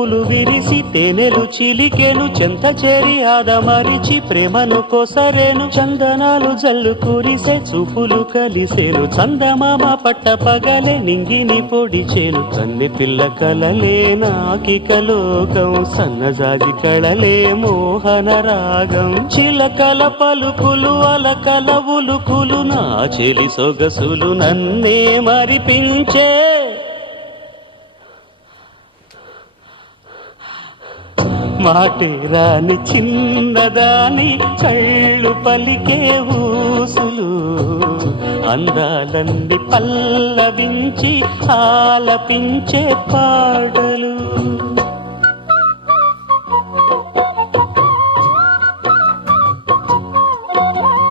పువ్వులు విరిసి తేనెలు చిలికెను చెంత చేరి ఆదమరిచి ప్రేమను కోసరేను చందనాలు జల్లు కురిసే చూపులు కలిసేను చందమామ పట్ట పగలే నింగిని పొడిచేను కన్నె పిల్ల కలలే నాకిక లోకం సన్నజాజి కళలే మోహన రాగం చిలకల పలుకులు అలకల ఉలుకులు నా చెలి సొగసులు నన్నే మరిపించే మాటే రాని చిన్నదాని కళ్ళు పలికే ఊసులు అందాలన్నీ పల్లవించి ఆలపించే పాటలు